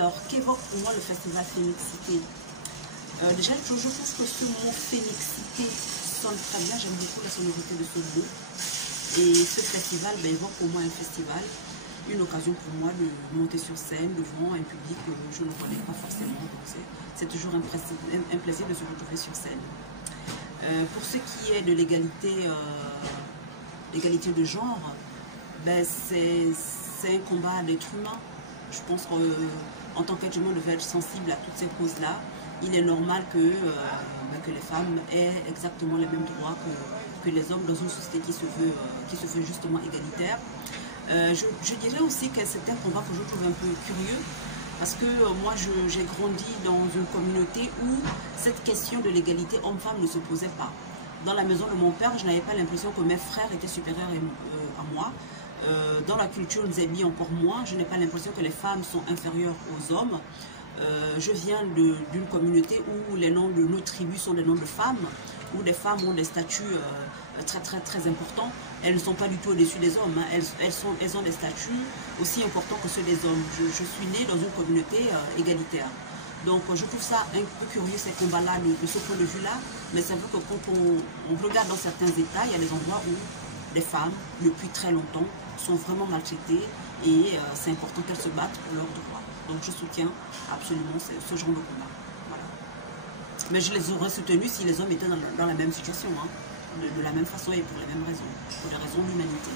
Alors, qu'évoque pour moi le festival Phénixité? Déjà, je trouve que ce mot Phénixité sonne très bien. J'aime beaucoup la sonorité de ce mot. Et ce festival évoque pour moi un festival, une occasion pour moi de monter sur scène devant un public que je ne connais pas forcément. Donc c'est toujours un plaisir de se retrouver sur scène. Pour ce qui est de l'égalité de genre, c'est un combat d'être humain. Je pense qu'en tant qu'être humain, on devait être sensible à toutes ces causes-là. Il est normal que les femmes aient exactement les mêmes droits que les hommes dans une société qui se veut justement égalitaire. Je dirais aussi que c'est un combat que je trouve un peu curieux parce que moi j'ai grandi dans une communauté où cette question de l'égalité homme-femme ne se posait pas. Dans la maison de mon père, je n'avais pas l'impression que mes frères étaient supérieurs à moi. Dans la culture nzébi encore moins, je n'ai pas l'impression que les femmes sont inférieures aux hommes. Je viens d'une communauté où les noms de nos tribus sont des noms de femmes, où les femmes ont des statuts très importants. Elles ne sont pas du tout au-dessus des hommes, hein. Elles ont des statuts aussi importants que ceux des hommes. Je suis née dans une communauté égalitaire. Donc je trouve ça un peu curieux ces combats-là de ce point de vue-là, mais c'est vrai que quand on regarde dans certains États, il y a des endroits où les femmes, depuis très longtemps, sont vraiment maltraitées et c'est important qu'elles se battent pour leurs droits. Donc je soutiens absolument ce genre de combat. Voilà. Mais je les aurais soutenus si les hommes étaient dans la même situation, hein, de la même façon et pour les mêmes raisons, pour les raisons d'humanité.